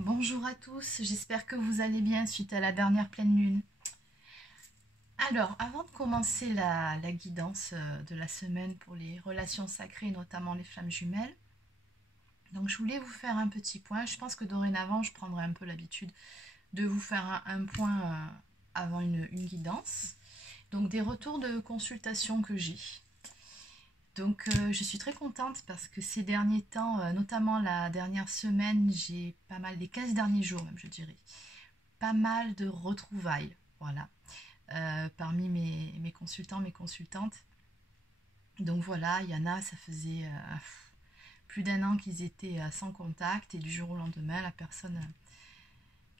Bonjour à tous, j'espère que vous allez bien suite à la dernière pleine lune. Alors, avant de commencer la guidance de la semaine pour les relations sacrées, notamment les flammes jumelles, donc je voulais vous faire un petit point. Je pense que dorénavant, je prendrai un peu l'habitude de vous faire un point avant une guidance. Donc, des retours de consultation que j'ai. Donc je suis très contente parce que ces derniers temps, notamment la dernière semaine, j'ai pas mal, les 15 derniers jours même je dirais, pas mal de retrouvailles, voilà, parmi mes consultants, mes consultantes. Donc voilà, il y en a, ça faisait plus d'un an qu'ils étaient sans contact et du jour au lendemain, la personne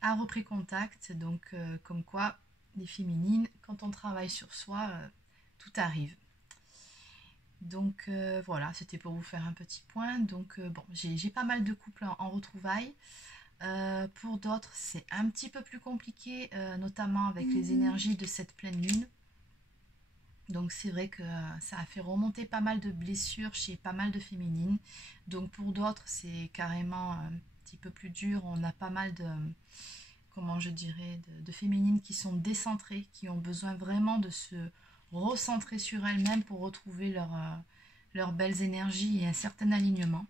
a repris contact. Donc comme quoi, les féminines, quand on travaille sur soi, tout arrive. Donc voilà, c'était pour vous faire un petit point. Donc bon, j'ai pas mal de couples en retrouvailles. Pour d'autres, c'est un petit peu plus compliqué, notamment avec les énergies de cette pleine lune. Donc c'est vrai que ça a fait remonter pas mal de blessures chez pas mal de féminines. Donc pour d'autres, c'est carrément un petit peu plus dur. On a pas mal de, comment je dirais, de féminines qui sont décentrées, qui ont besoin vraiment de se recentrer sur elles-mêmes pour retrouver leurs belles énergies et un certain alignement.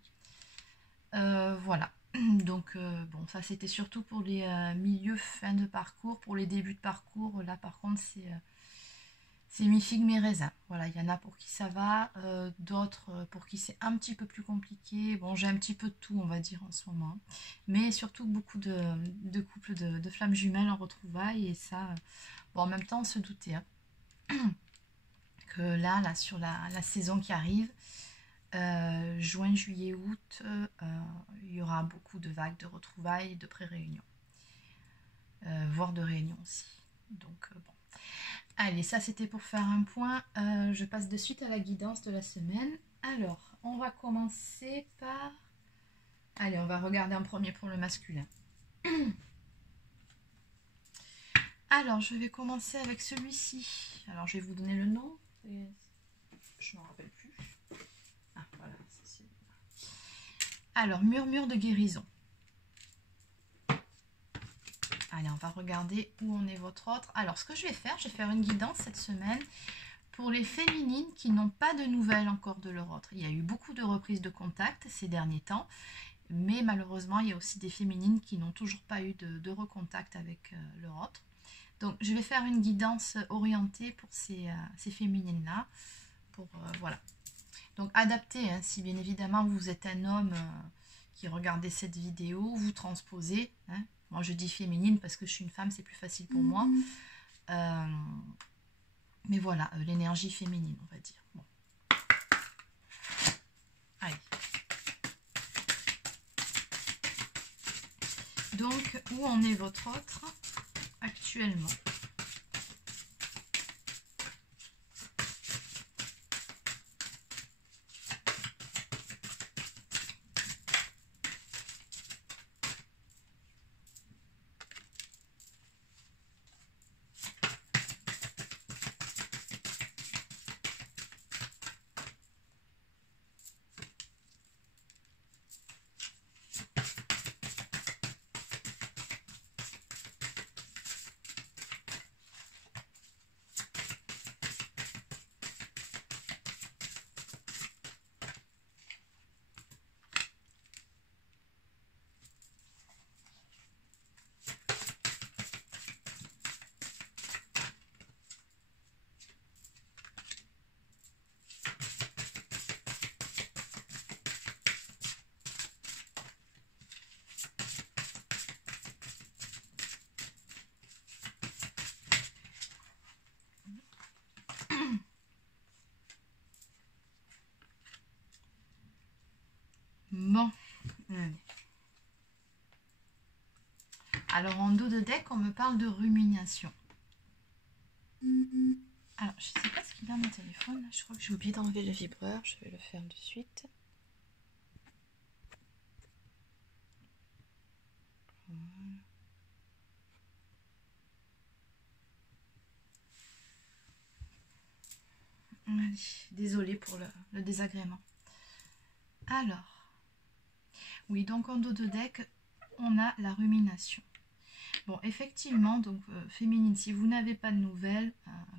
Voilà. Donc bon, ça c'était surtout pour les milieux fin de parcours. Pour les débuts de parcours, là par contre c'est mi-figue mi-raisin. Voilà, il y en a pour qui ça va, d'autres pour qui c'est un petit peu plus compliqué. Bon, j'ai un petit peu de tout, on va dire, en ce moment. Mais surtout beaucoup de couples de flammes jumelles en retrouvailles. Et ça, bon, en même temps, on se doutait que là, sur la saison qui arrive, juin, juillet, août, il y aura beaucoup de vagues de retrouvailles, de pré-réunions, voire de réunions aussi. Donc bon. Allez, ça c'était pour faire un point. Je passe de suite à la guidance de la semaine. Alors, on va commencer par... Allez, on va regarder en premier pour le masculin. Alors, je vais commencer avec celui-ci. Alors, je vais vous donner le nom. Je ne m'en rappelle plus. Ah, voilà, c'est... Alors, murmure de guérison. Allez, on va regarder où en est votre autre. Alors, ce que je vais faire une guidance cette semaine pour les féminines qui n'ont pas de nouvelles encore de leur autre. Il y a eu beaucoup de reprises de contact ces derniers temps, mais malheureusement, il y a aussi des féminines qui n'ont toujours pas eu de recontact avec leur autre. Donc, je vais faire une guidance orientée pour ces féminines-là. Voilà. Donc, adaptée, hein, si bien évidemment vous êtes un homme qui regardez cette vidéo, vous transposez. Hein. Moi, je dis féminine parce que je suis une femme, c'est plus facile pour moi. Mais voilà, l'énergie féminine, on va dire. Bon. Allez. Donc, où en est votre autre actuellement ? Bon, allez. Alors en dos de deck, on me parle de rumination. Alors, je ne sais pas ce qu'il a mon téléphone. Je crois que j'ai oublié d'enlever le vibreur. Je vais le faire de suite. Allez, désolée pour le désagrément. Alors, oui, donc en dos de deck, on a la rumination. Bon, effectivement, donc féminine, si vous n'avez pas de nouvelles,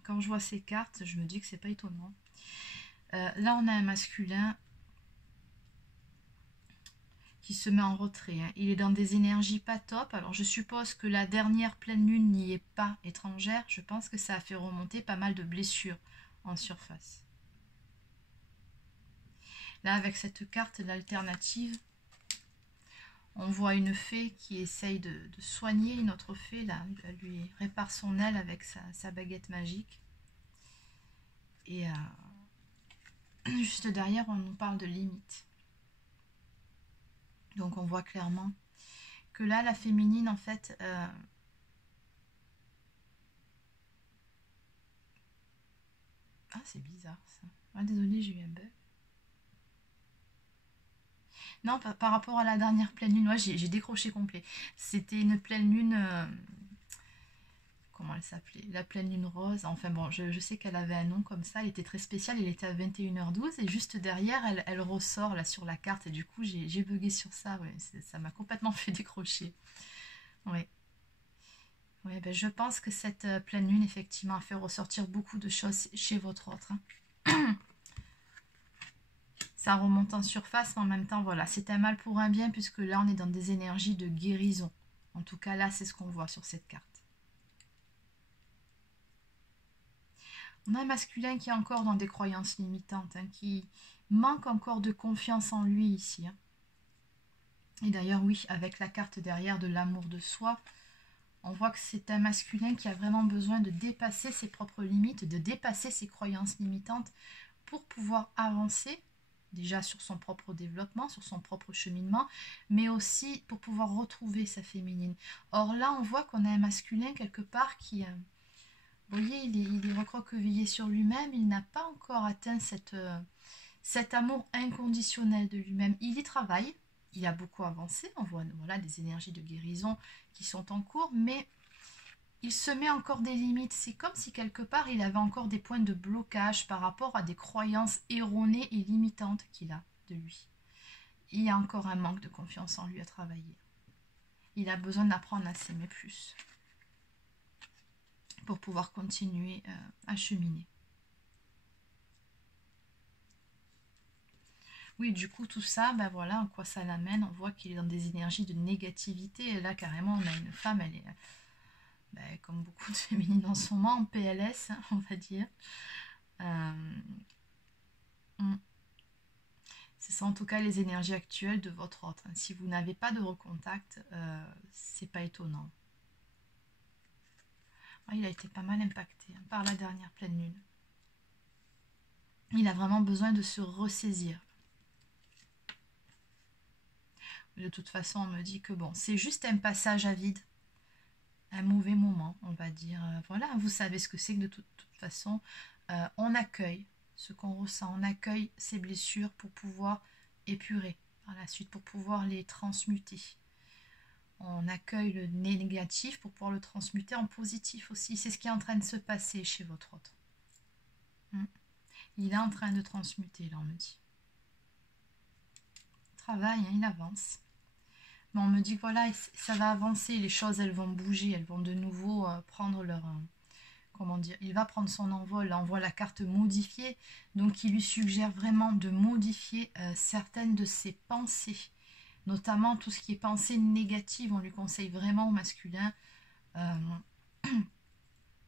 quand je vois ces cartes, je me dis que c'est pas étonnant. Là, on a un masculin qui se met en retrait. Hein. Il est dans des énergies pas top. Alors, je suppose que la dernière pleine lune n'y est pas étrangère. Je pense que ça a fait remonter pas mal de blessures en surface. Là, avec cette carte, l'alternative, on voit une fée qui essaye de soigner une autre fée. Là, elle lui répare son aile avec sa baguette magique. Et juste derrière, on nous parle de limite. Donc, on voit clairement que là, la féminine, en fait... Ah, c'est bizarre, ça. Ah, désolée, j'ai eu un bug. Non, par rapport à la dernière pleine lune, ouais, j'ai décroché complet. C'était une pleine lune... comment elle s'appelait? La pleine lune rose. Enfin bon, je sais qu'elle avait un nom comme ça. Elle était très spéciale. Elle était à 21h12. Et juste derrière, elle ressort là sur la carte. Et du coup, j'ai bugué sur ça. Ouais, ça m'a complètement fait décrocher. Oui. Oui, ben je pense que cette pleine lune, effectivement, a fait ressortir beaucoup de choses chez votre autre. Hein. Ça remonte en surface, mais en même temps, voilà, c'est un mal pour un bien, puisque là, on est dans des énergies de guérison. En tout cas, là, c'est ce qu'on voit sur cette carte. On a un masculin qui est encore dans des croyances limitantes, hein, qui manque encore de confiance en lui ici. Hein. Et d'ailleurs, oui, avec la carte derrière de l'amour de soi, on voit que c'est un masculin qui a vraiment besoin de dépasser ses propres limites, de dépasser ses croyances limitantes pour pouvoir avancer, déjà sur son propre développement, sur son propre cheminement, mais aussi pour pouvoir retrouver sa féminine. Or là, on voit qu'on a un masculin quelque part qui... vous voyez, il est recroquevillé sur lui-même, il n'a pas encore atteint cet amour inconditionnel de lui-même. Il y travaille, il a beaucoup avancé, on voit voilà, des énergies de guérison qui sont en cours, mais il se met encore des limites. C'est comme si quelque part il avait encore des points de blocage par rapport à des croyances erronées et limitantes qu'il a de lui. Il y a encore un manque de confiance en lui à travailler. Il a besoin d'apprendre à s'aimer plus pour pouvoir continuer à cheminer. Oui, du coup, tout ça, ben voilà, en quoi ça l'amène. On voit qu'il est dans des énergies de négativité. Et là, carrément, on a une femme, elle est, ben, comme beaucoup de féminines en ce moment, en PLS, hein, on va dire. C'est ça, en tout cas, les énergies actuelles de votre autre. Si vous n'avez pas de recontact, c'est pas étonnant. Il a été pas mal impacté hein, par la dernière pleine lune. Il a vraiment besoin de se ressaisir. De toute façon, on me dit que bon, c'est juste un passage à vide. Un mauvais moment, on va dire. Voilà, vous savez ce que c'est que de toute façon, on accueille ce qu'on ressent. On accueille ces blessures pour pouvoir épurer par la suite, pour pouvoir les transmuter. On accueille le négatif pour pouvoir le transmuter en positif aussi. C'est ce qui est en train de se passer chez votre autre. Il est en train de transmuter, là, on me dit. Il travaille, hein, il avance. Mais on me dit que voilà, ça va avancer, les choses, elles vont bouger, elles vont de nouveau prendre leur... comment dire, il va prendre son envol. Là, on voit la carte modifiée, donc il lui suggère vraiment de modifier certaines de ses pensées. Notamment tout ce qui est pensée négative, on lui conseille vraiment au masculin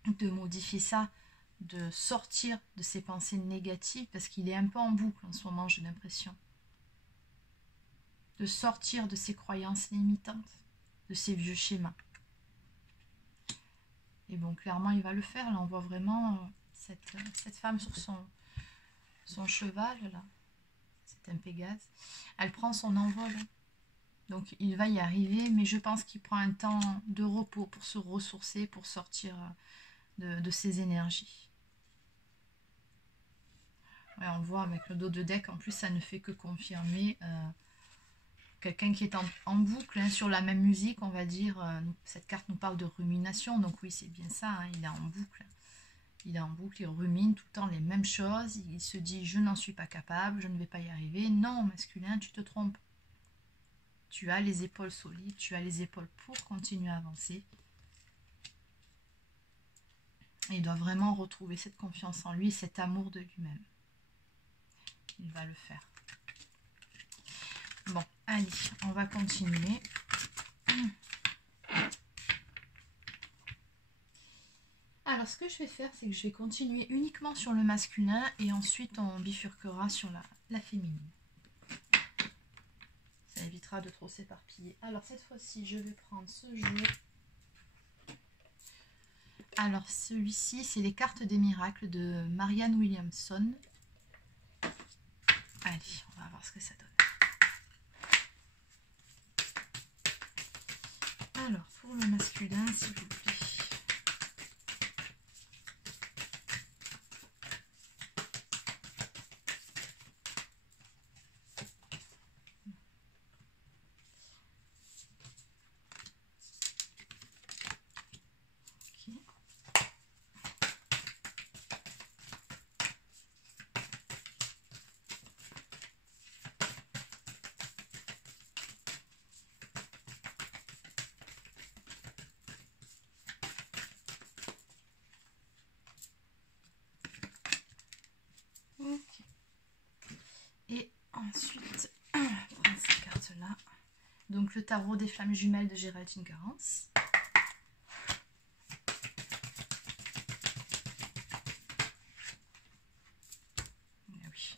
de modifier ça, de sortir de ses pensées négatives, parce qu'il est un peu en boucle en ce moment, j'ai l'impression. De sortir de ses croyances limitantes, de ses vieux schémas. Et bon, clairement, il va le faire. Là, on voit vraiment cette femme sur son cheval, là. C'est un Pégase. Elle prend son envol. Donc il va y arriver, mais je pense qu'il prend un temps de repos pour se ressourcer, pour sortir de ses énergies. Ouais, on voit avec le dos de deck, en plus ça ne fait que confirmer quelqu'un qui est en boucle hein, sur la même musique, on va dire. Cette carte nous parle de rumination, donc oui c'est bien ça, hein, il est en boucle. Il est en boucle, il rumine tout le temps les mêmes choses, il se dit je n'en suis pas capable, je ne vais pas y arriver. Non masculin, tu te trompes. Tu as les épaules solides, tu as les épaules pour continuer à avancer. Et il doit vraiment retrouver cette confiance en lui, cet amour de lui-même. Il va le faire. Bon, allez, on va continuer. Alors, ce que je vais faire, c'est que je vais continuer uniquement sur le masculin et ensuite on bifurquera sur la féminine. Ça évitera de trop s'éparpiller. Alors, cette fois-ci, je vais prendre ce jeu. Alors, celui-ci, c'est les cartes des miracles de Marianne Williamson. Allez, on va voir ce que ça donne. Alors, pour le masculin, s'il vous plaît. Et ensuite, on va prendre ces cartes-là. Donc le tarot des flammes jumelles de Géraldine Garance. Oui.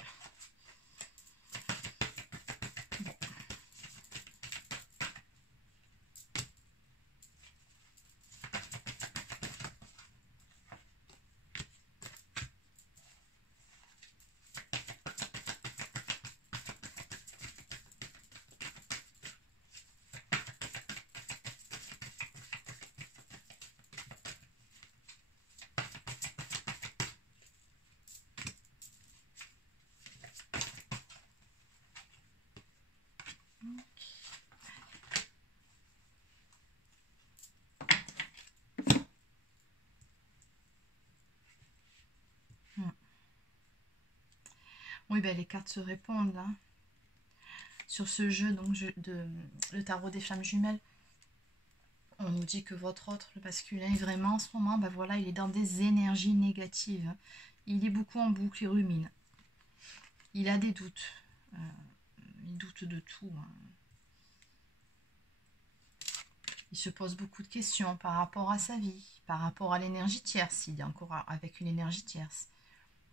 Bon. Oui, ben, les cartes se répondent là. Sur ce jeu donc, le tarot des flammes jumelles, on nous dit que votre autre, le masculin, est vraiment en ce moment, ben voilà, il est dans des énergies négatives. Il est beaucoup en boucle, il rumine. Il a des doutes. Il doute de tout. Hein. Il se pose beaucoup de questions par rapport à sa vie, par rapport à l'énergie tierce, s'il est encore avec une énergie tierce,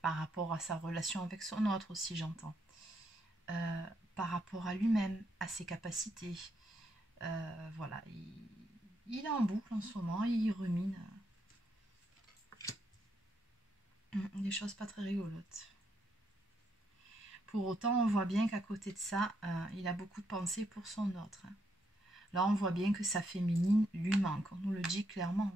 par rapport à sa relation avec son autre aussi, j'entends. Par rapport à lui-même, à ses capacités. Voilà, il est en boucle en ce moment, il rumine. Des choses pas très rigolotes. Pour autant, on voit bien qu'à côté de ça, il a beaucoup de pensées pour son autre. Là, on voit bien que sa féminine lui manque, on nous le dit clairement.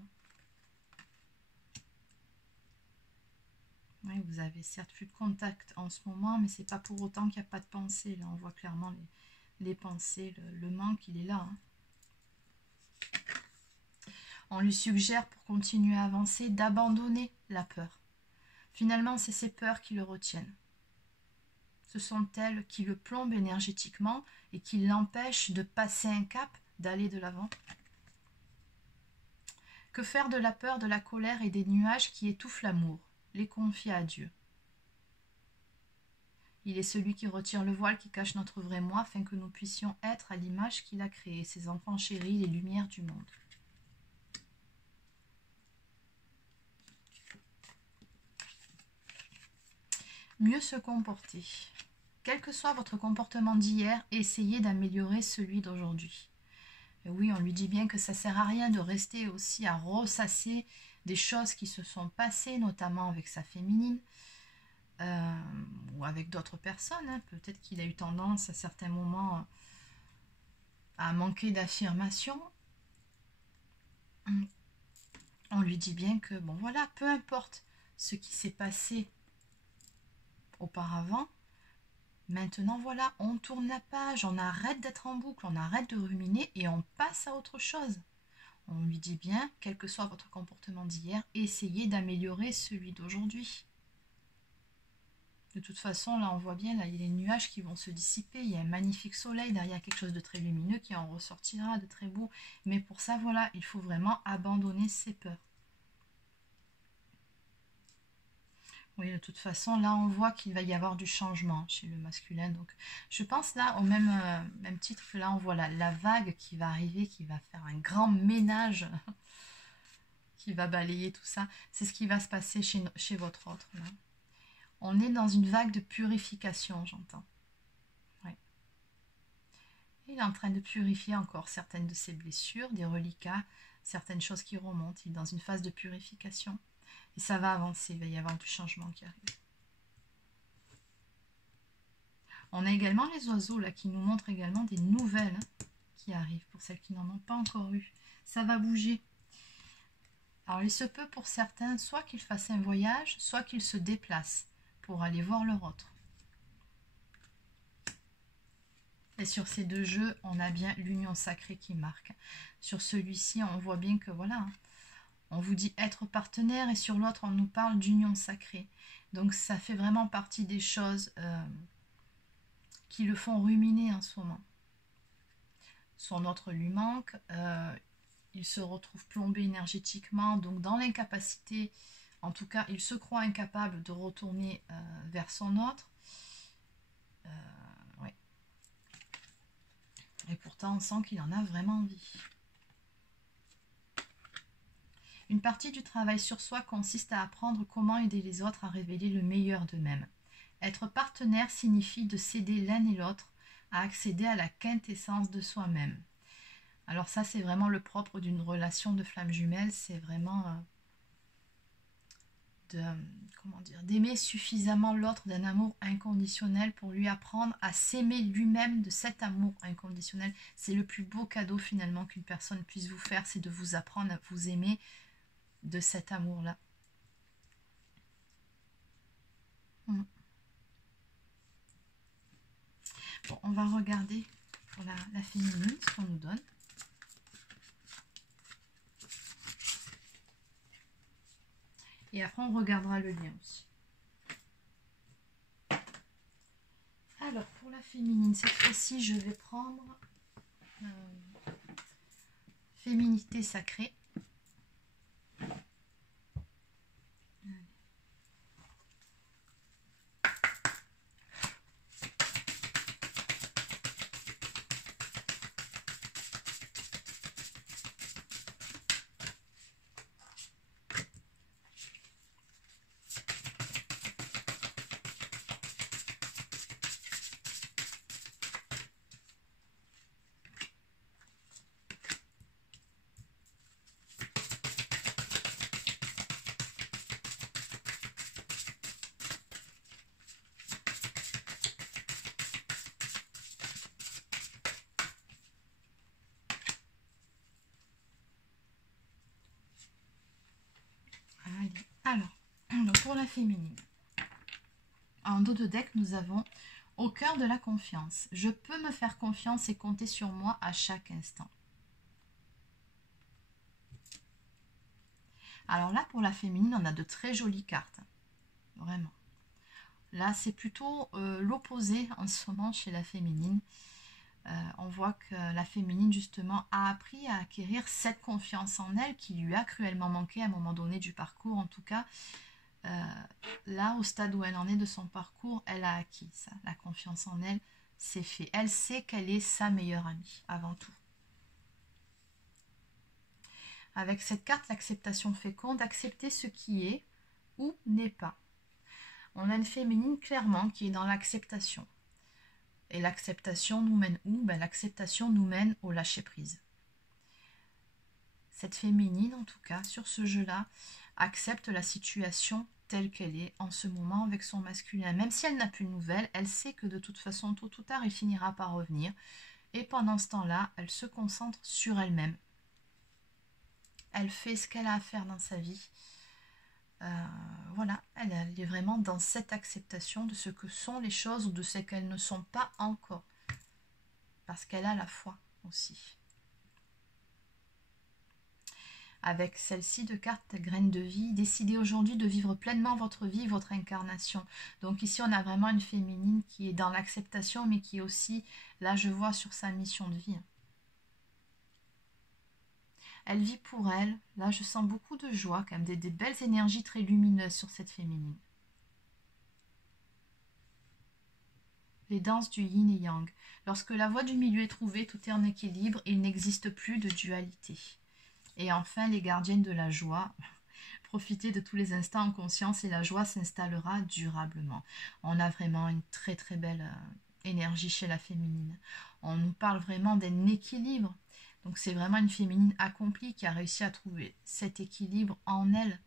Oui, vous avez certes plus de contact en ce moment, mais c'est pas pour autant qu'il n'y a pas de pensée. Là, on voit clairement les pensées, le manque, il est là. Hein. On lui suggère, pour continuer à avancer, d'abandonner la peur. Finalement, c'est ces peurs qui le retiennent. Ce sont elles qui le plombent énergétiquement et qui l'empêchent de passer un cap, d'aller de l'avant. Que faire de la peur, de la colère et des nuages qui étouffent l'amour? Les confier à Dieu. Il est celui qui retire le voile qui cache notre vrai moi afin que nous puissions être à l'image qu'il a créée, ses enfants chéris, les lumières du monde. Mieux se comporter. Quel que soit votre comportement d'hier, essayez d'améliorer celui d'aujourd'hui. Oui, on lui dit bien que ça ne sert à rien de rester aussi à ressasser des choses qui se sont passées, notamment avec sa féminine, ou avec d'autres personnes. Hein. Peut-être qu'il a eu tendance à certains moments à manquer d'affirmation. On lui dit bien que, bon voilà, peu importe ce qui s'est passé auparavant, maintenant voilà, on tourne la page, on arrête d'être en boucle, on arrête de ruminer et on passe à autre chose. On lui dit bien, quel que soit votre comportement d'hier, essayez d'améliorer celui d'aujourd'hui. De toute façon, là, on voit bien, là, il y a les nuages qui vont se dissiper. Il y a un magnifique soleil, derrière quelque chose de très lumineux qui en ressortira, de très beau. Mais pour ça, voilà, il faut vraiment abandonner ses peurs. Oui, de toute façon, là, on voit qu'il va y avoir du changement chez le masculin. Donc, je pense là, au même titre que là, on voit la vague qui va arriver, qui va faire un grand ménage, qui va balayer tout ça. C'est ce qui va se passer chez votre autre, là. On est dans une vague de purification, j'entends. Ouais. Il est en train de purifier encore certaines de ses blessures, des reliquats, certaines choses qui remontent. Il est dans une phase de purification. Et ça va avancer, il va y avoir du changement qui arrive. On a également les oiseaux là qui nous montrent également des nouvelles qui arrivent pour celles qui n'en ont pas encore eu. Ça va bouger. Alors il se peut pour certains soit qu'ils fassent un voyage, soit qu'ils se déplacent pour aller voir leur autre. Et sur ces deux jeux, on a bien l'union sacrée qui marque. Sur celui-ci, on voit bien que voilà, on vous dit être partenaire et sur l'autre, on nous parle d'union sacrée. Donc ça fait vraiment partie des choses qui le font ruminer en ce moment. Son autre lui manque, il se retrouve plombé énergétiquement, donc dans l'incapacité, en tout cas, il se croit incapable de retourner vers son autre. Ouais. Et pourtant, on sent qu'il en a vraiment envie. Une partie du travail sur soi consiste à apprendre comment aider les autres à révéler le meilleur d'eux-mêmes. Être partenaire signifie de s'aider l'un et l'autre à accéder à la quintessence de soi-même. Alors ça, c'est vraiment le propre d'une relation de flamme jumelle, c'est vraiment d'aimer suffisamment l'autre d'un amour inconditionnel pour lui apprendre à s'aimer lui-même de cet amour inconditionnel. C'est le plus beau cadeau finalement qu'une personne puisse vous faire, c'est de vous apprendre à vous aimer de cet amour-là. Bon, on va regarder pour la féminine ce qu'on nous donne. Et après, on regardera le lien aussi. Alors, pour la féminine, cette fois-ci, je vais prendre féminité sacrée. Alors, pour la féminine, en dos de deck, nous avons au cœur de la confiance. Je peux me faire confiance et compter sur moi à chaque instant. Alors là, pour la féminine, on a de très jolies cartes. Vraiment. Là, c'est plutôt l'opposé en ce moment chez la féminine. On voit que la féminine, justement, a appris à acquérir cette confiance en elle qui lui a cruellement manqué à un moment donné du parcours. En tout cas, là, au stade où elle en est de son parcours, elle a acquis ça. La confiance en elle, c'est fait. Elle sait qu'elle est sa meilleure amie, avant tout. Avec cette carte, l'acceptation féconde, accepter ce qui est ou n'est pas. On a une féminine clairement qui est dans l'acceptation. Et l'acceptation nous mène où? Ben, l'acceptation nous mène au lâcher-prise. Cette féminine, en tout cas, sur ce jeu-là, accepte la situation telle qu'elle est en ce moment avec son masculin. Même si elle n'a plus de nouvelles, elle sait que de toute façon, tôt ou tard, il finira par revenir. Et pendant ce temps-là, elle se concentre sur elle-même. Elle fait ce qu'elle a à faire dans sa vie. Voilà, elle est vraiment dans cette acceptation de ce que sont les choses ou de ce qu'elles ne sont pas encore. Parce qu'elle a la foi aussi. avec celle-ci de carte graine de vie. Décidez aujourd'hui de vivre pleinement votre vie, votre incarnation. Donc ici, on a vraiment une féminine qui est dans l'acceptation, mais qui est aussi, là je vois, sur sa mission de vie. Elle vit pour elle. Là, je sens beaucoup de joie, quand même, des belles énergies très lumineuses sur cette féminine. Les danses du yin et yang. Lorsque la voie du milieu est trouvée, tout est en équilibre, il n'existe plus de dualité. Et enfin, les gardiennes de la joie. Profitez de tous les instants en conscience et la joie s'installera durablement. On a vraiment une très très belle énergie chez la féminine. On nous parle vraiment d'un équilibre. Donc c'est vraiment une féminine accomplie qui a réussi à trouver cet équilibre en elle.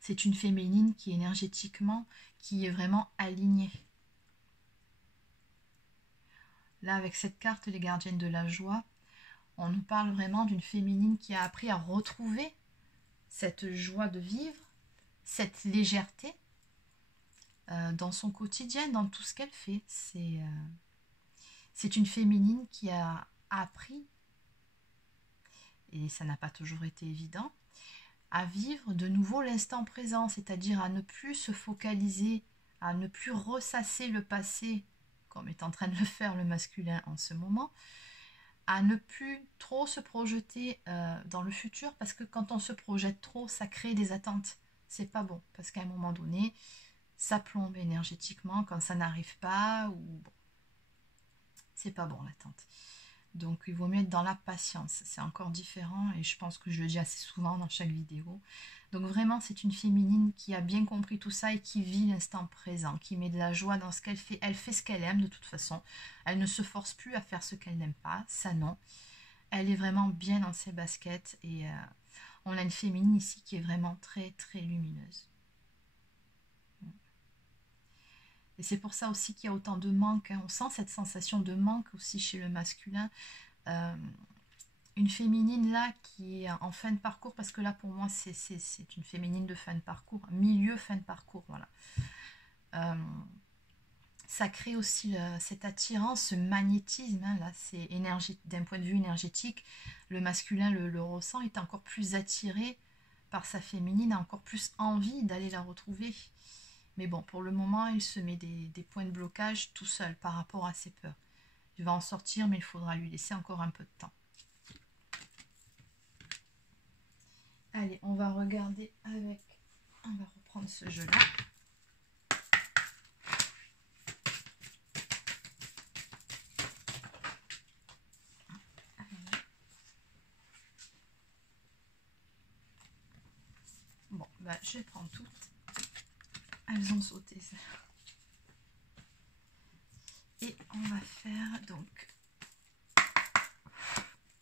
C'est une féminine qui énergétiquement, qui est vraiment alignée. Là, avec cette carte, les gardiennes de la joie, on nous parle vraiment d'une féminine qui a appris à retrouver cette joie de vivre, cette légèreté dans son quotidien, dans tout ce qu'elle fait. C'est une féminine qui a appris, et ça n'a pas toujours été évident, à vivre de nouveau l'instant présent, c'est-à-dire à ne plus se focaliser, à ne plus ressasser le passé, comme est en train de le faire le masculin en ce moment, à ne plus trop se projeter dans le futur, parce que quand on se projette trop, ça crée des attentes. C'est pas bon, parce qu'à un moment donné, ça plombe énergétiquement quand ça n'arrive pas, ou bon, c'est pas bon l'attente. Donc il vaut mieux être dans la patience, c'est encore différent et je pense que je le dis assez souvent dans chaque vidéo. Donc vraiment c'est une féminine qui a bien compris tout ça et qui vit l'instant présent, qui met de la joie dans ce qu'elle fait. Elle fait ce qu'elle aime de toute façon, elle ne se force plus à faire ce qu'elle n'aime pas, ça non. Elle est vraiment bien dans ses baskets et on a une féminine ici qui est vraiment très très lumineuse. Et c'est pour ça aussi qu'il y a autant de manque. Hein. On sent cette sensation de manque aussi chez le masculin. Une féminine là qui est en fin de parcours, parce que là pour moi c'est une féminine de fin de parcours, milieu fin de parcours, voilà. Ça crée aussi cette attirance, ce magnétisme. Hein, là, c'est d'un point de vue énergétique, le masculin le ressent, est encore plus attiré par sa féminine, a encore plus envie d'aller la retrouver. Mais bon, pour le moment, il se met des points de blocage tout seul par rapport à ses peurs. Il va en sortir, mais il faudra lui laisser encore un peu de temps. Allez, on va regarder avec... On va reprendre ce jeu-là. Bon, bah, je vais prendre toutes. Elles ont sauté, ça. Et on va faire donc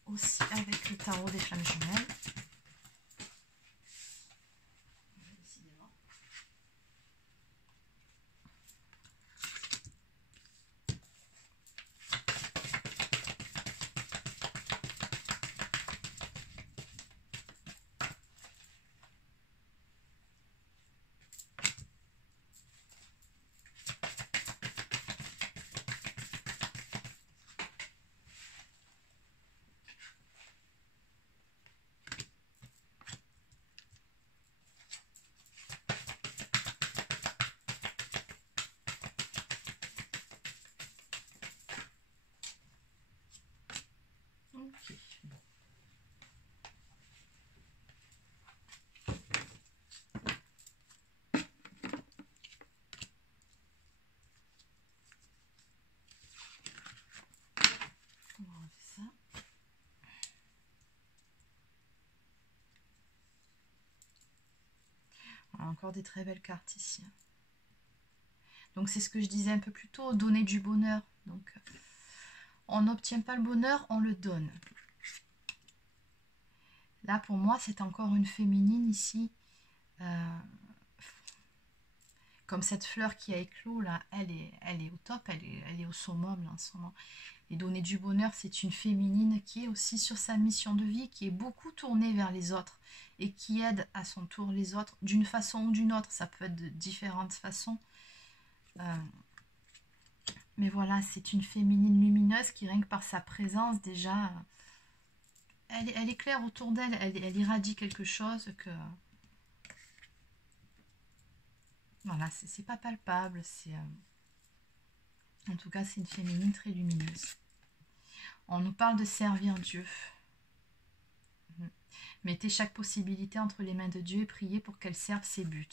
aussi avec le tarot des flammes jumelles. Ok, bon. On va enlever ça. On a encore des très belles cartes ici. Donc c'est ce que je disais un peu plus tôt, donner du bonheur. Donc on n'obtient pas le bonheur, on le donne. Là pour moi c'est encore une féminine ici. Comme cette fleur qui a éclos là, elle est au top, elle est au summum là, en ce moment. Et donner du bonheur, c'est une féminine qui est aussi sur sa mission de vie, qui est beaucoup tournée vers les autres et qui aide à son tour les autres d'une façon ou d'une autre. Ça peut être de différentes façons. Mais voilà, c'est une féminine lumineuse qui, rien que par sa présence, déjà, elle éclaire autour d'elle, elle irradie quelque chose que... Voilà, c'est pas palpable, c'est... en tout cas, c'est une féminine très lumineuse. On nous parle de servir Dieu. Mettez chaque possibilité entre les mains de Dieu et priez pour qu'elle serve ses buts.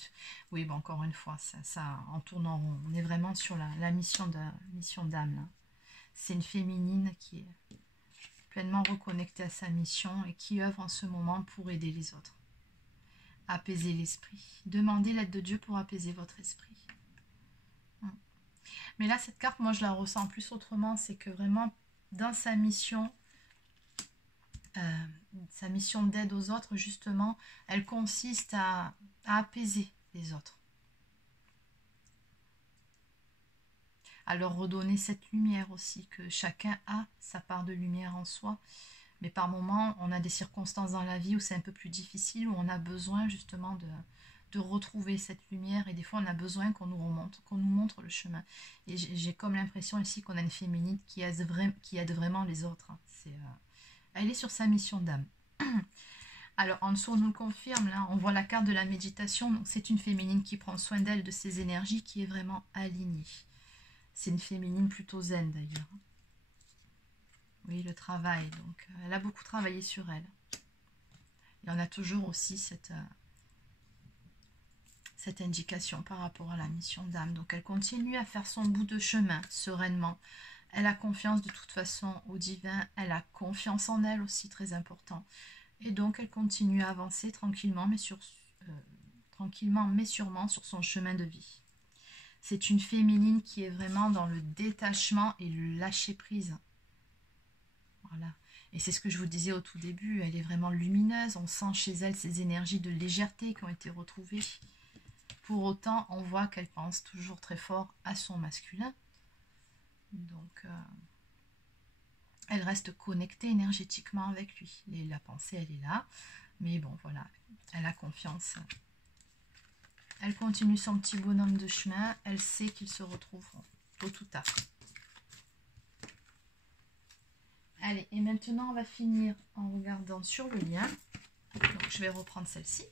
Oui, bon, encore une fois, ça en tournant rond. On est vraiment sur la mission d'âme. C'est une féminine qui est pleinement reconnectée à sa mission et qui œuvre en ce moment pour aider les autres. Apaiser l'esprit. Demandez l'aide de Dieu pour apaiser votre esprit. Mais là, cette carte, moi, je la ressens plus autrement. C'est que vraiment, dans sa mission d'aide aux autres, justement, elle consiste à apaiser les autres. À leur redonner cette lumière aussi, que chacun a sa part de lumière en soi. Mais par moments, on a des circonstances dans la vie où c'est un peu plus difficile, où on a besoin justement de retrouver cette lumière. Et des fois, on a besoin qu'on nous montre le chemin. Et j'ai comme l'impression ici qu'on a une féminine qui aide vraiment les autres. Elle est sur sa mission d'âme. Alors, en dessous, on nous le confirme, là, on voit la carte de la méditation. Donc, c'est une féminine qui prend soin d'elle, de ses énergies, qui est vraiment alignée. C'est une féminine plutôt zen, d'ailleurs. Oui, le travail. Donc, elle a beaucoup travaillé sur elle. Et on a toujours aussi cette indication par rapport à la mission d'âme. Donc, elle continue à faire son bout de chemin, sereinement. Elle a confiance de toute façon au divin. Elle a confiance en elle aussi, très important. Et donc, elle continue à avancer tranquillement, mais sûrement sur son chemin de vie. C'est une féminine qui est vraiment dans le détachement et le lâcher-prise. Voilà. Et c'est ce que je vous disais au tout début, elle est vraiment lumineuse. On sent chez elle ces énergies de légèreté qui ont été retrouvées. Pour autant, on voit qu'elle pense toujours très fort à son masculin. Donc, elle reste connectée énergétiquement avec lui. Et la pensée, elle est là. Mais bon, voilà, elle a confiance. Elle continue son petit bonhomme de chemin. Elle sait qu'ils se retrouveront tôt ou tard. Allez, et maintenant, on va finir en regardant sur le lien. Donc, je vais reprendre celle-ci.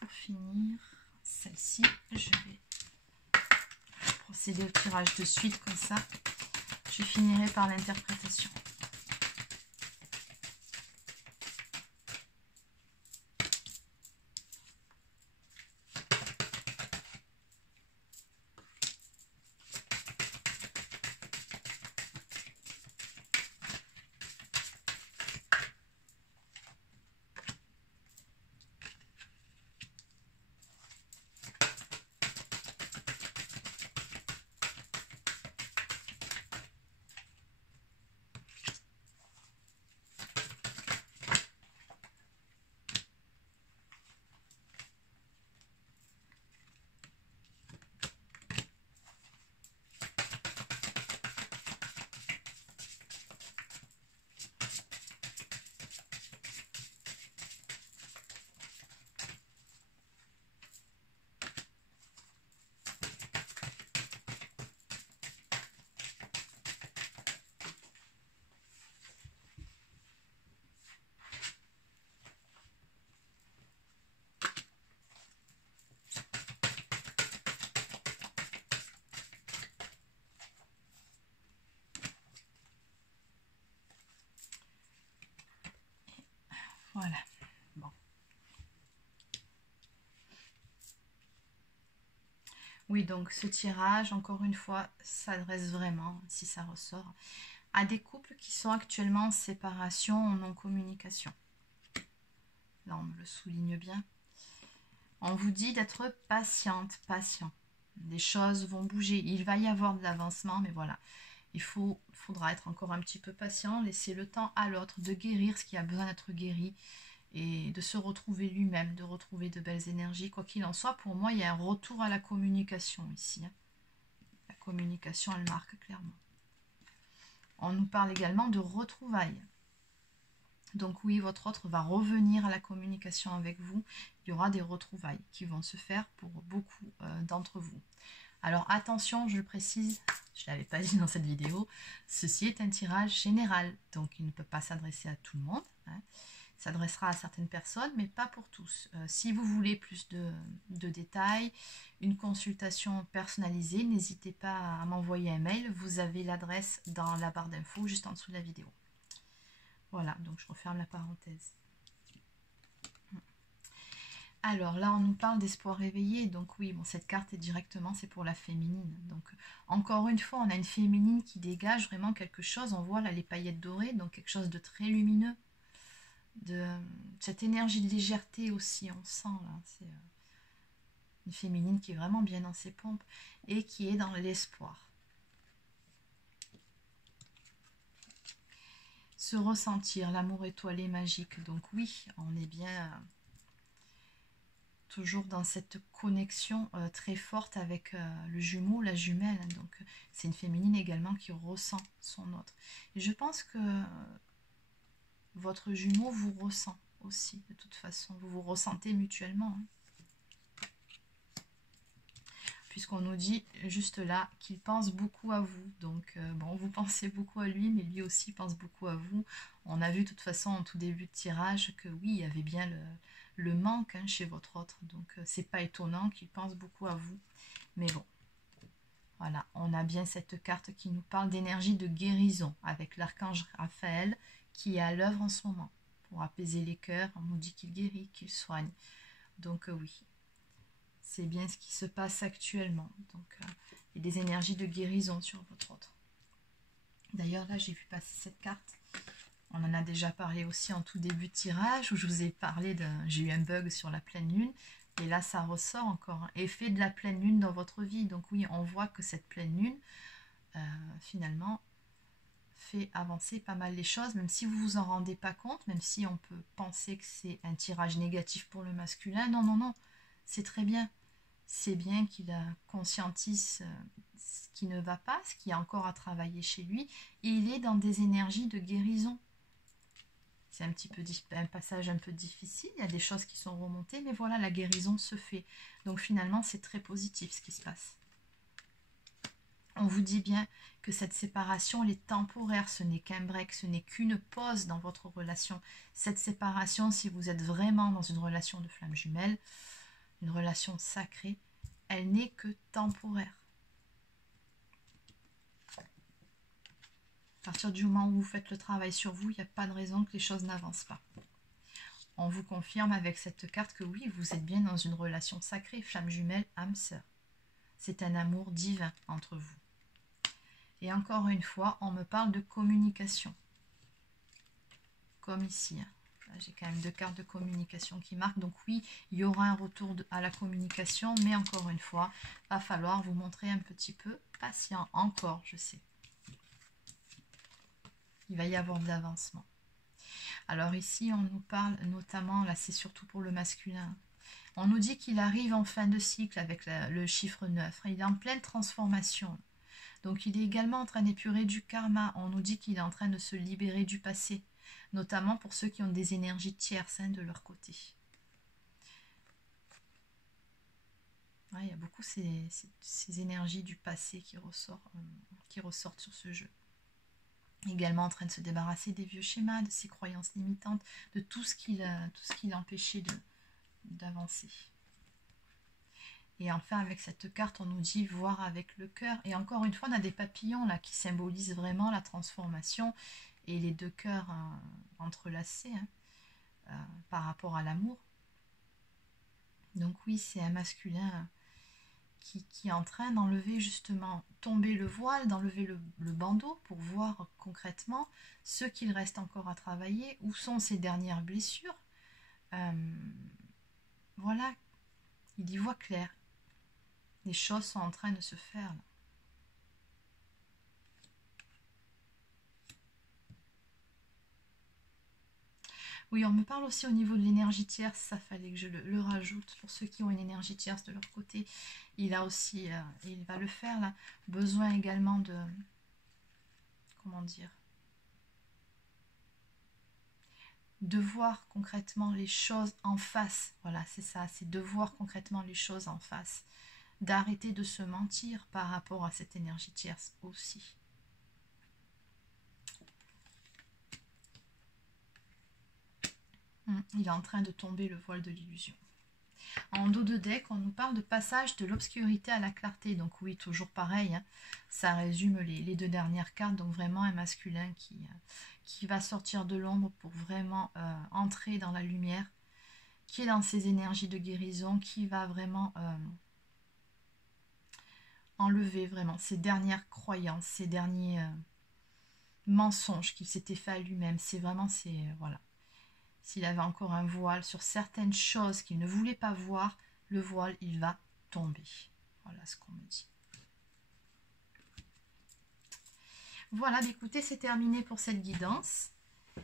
Pour finir celle-ci, je vais procéder au tirage de suite, comme ça je finirai par l'interprétation. Voilà. Bon. Oui, donc ce tirage, encore une fois, s'adresse vraiment, si ça ressort, à des couples qui sont actuellement en séparation, en non-communication. Là, on me le souligne bien. On vous dit d'être patiente, patient. Les choses vont bouger. Il va y avoir de l'avancement, mais voilà. Faudra être encore un petit peu patient, laisser le temps à l'autre de guérir ce qui a besoin d'être guéri et de se retrouver lui-même, de retrouver de belles énergies. Quoi qu'il en soit, pour moi, il y a un retour à la communication ici. Hein. La communication, elle marque clairement. On nous parle également de retrouvailles. Donc oui, votre autre va revenir à la communication avec vous. Il y aura des retrouvailles qui vont se faire pour beaucoup d'entre vous. Alors attention, je le précise, je ne l'avais pas dit dans cette vidéo, ceci est un tirage général, donc il ne peut pas s'adresser à tout le monde. Hein. Il s'adressera à certaines personnes, mais pas pour tous. Si vous voulez plus de détails, une consultation personnalisée, n'hésitez pas à m'envoyer un mail. Vous avez l'adresse dans la barre d'infos juste en dessous de la vidéo. Voilà, donc je referme la parenthèse. Alors là, on nous parle d'espoir éveillé. Donc oui, bon, cette carte est directement, c'est pour la féminine. Donc encore une fois, on a une féminine qui dégage vraiment quelque chose. On voit là les paillettes dorées, donc quelque chose de très lumineux. Cette énergie de légèreté aussi, on sent là. C'est une féminine qui est vraiment bien dans ses pompes et qui est dans l'espoir. Se ressentir, l'amour étoilé magique. Donc oui, on est bien... toujours dans cette connexion très forte avec le jumeau, la jumelle. Donc c'est une féminine également qui ressent son autre. Et je pense que votre jumeau vous ressent aussi, de toute façon. Vous vous ressentez mutuellement. Hein. Puisqu'on nous dit juste là qu'il pense beaucoup à vous. Donc bon, vous pensez beaucoup à lui, mais lui aussi pense beaucoup à vous. On a vu de toute façon en tout début de tirage que oui, il y avait bien le manque hein, chez votre autre. Donc c'est pas étonnant qu'il pense beaucoup à vous. Mais bon, voilà, on a bien cette carte qui nous parle d'énergie de guérison avec l'archange Raphaël qui est à l'œuvre en ce moment. Pour apaiser les cœurs, on nous dit qu'il guérit, qu'il soigne. Donc oui, c'est bien ce qui se passe actuellement. Donc il y a des énergies de guérison sur votre autre. D'ailleurs là, j'ai vu passer cette carte. On en a déjà parlé aussi en tout début de tirage où je vous ai parlé j'ai eu un bug sur la pleine lune et là ça ressort encore. Hein, effet de la pleine lune dans votre vie. Donc oui, on voit que cette pleine lune finalement fait avancer pas mal les choses, même si vous vous en rendez pas compte, même si on peut penser que c'est un tirage négatif pour le masculin. Non, non, non, c'est très bien. C'est bien qu'il conscientise ce qui ne va pas, ce qui a encore à travailler chez lui, et il est dans des énergies de guérison. C'est un passage un peu difficile, il y a des choses qui sont remontées, mais voilà, la guérison se fait. Donc finalement, c'est très positif ce qui se passe. On vous dit bien que cette séparation, elle est temporaire, ce n'est qu'un break, ce n'est qu'une pause dans votre relation. Cette séparation, si vous êtes vraiment dans une relation de flamme jumelle, une relation sacrée, elle n'est que temporaire. À partir du moment où vous faites le travail sur vous, il n'y a pas de raison que les choses n'avancent pas. On vous confirme avec cette carte que oui, vous êtes bien dans une relation sacrée, flamme jumelle, âme sœur. C'est un amour divin entre vous. Et encore une fois, on me parle de communication. Comme ici. J'ai quand même 2 cartes de communication qui marquent. Donc oui, il y aura un retour à la communication, mais encore une fois, il va falloir vous montrer un petit peu patient. Encore, je sais. Il va y avoir de l'avancement. Alors ici, on nous parle notamment, là c'est surtout pour le masculin, on nous dit qu'il arrive en fin de cycle avec le chiffre 9. Il est en pleine transformation. Donc il est également en train d'épurer du karma. On nous dit qu'il est en train de se libérer du passé, notamment pour ceux qui ont des énergies tierces de leur côté. Ouais, il y a beaucoup ces énergies du passé qui ressortent sur ce jeu. Également en train de se débarrasser des vieux schémas, de ses croyances limitantes, de tout ce qui l'empêchait d'avancer. Et enfin, avec cette carte, on nous dit voir avec le cœur. Et encore une fois, on a des papillons là qui symbolisent vraiment la transformation et les 2 cœurs entrelacés par rapport à l'amour. Donc oui, c'est un masculin qui est en train d'enlever justement, tomber le voile, d'enlever le bandeau pour voir concrètement ce qu'il reste encore à travailler, où sont ses dernières blessures. Voilà, il y voit clair. Les choses sont en train de se faire là. Oui, on me parle aussi au niveau de l'énergie tierce, ça fallait que je le rajoute. Pour ceux qui ont une énergie tierce de leur côté, il a aussi, il va le faire là, besoin également de, comment dire, de voir concrètement les choses en face. Voilà, c'est ça, c'est de voir concrètement les choses en face. D'arrêter de se mentir par rapport à cette énergie tierce aussi. Il est en train de tomber le voile de l'illusion. En dos de deck, on nous parle de passage de l'obscurité à la clarté. Donc oui, toujours pareil, hein, ça résume les deux dernières cartes. Donc vraiment un masculin qui va sortir de l'ombre pour vraiment entrer dans la lumière, qui est dans ses énergies de guérison, qui va vraiment enlever vraiment ses dernières croyances, ses derniers mensonges qu'il s'était fait à lui-même. C'est vraiment, voilà. S'il avait encore un voile sur certaines choses qu'il ne voulait pas voir, le voile, il va tomber. Voilà ce qu'on me dit. Voilà, écoutez, c'est terminé pour cette guidance.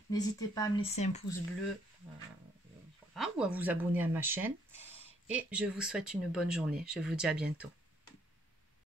N'hésitez pas à me laisser un pouce bleu voilà, ou à vous abonner à ma chaîne. Et je vous souhaite une bonne journée. Je vous dis à bientôt.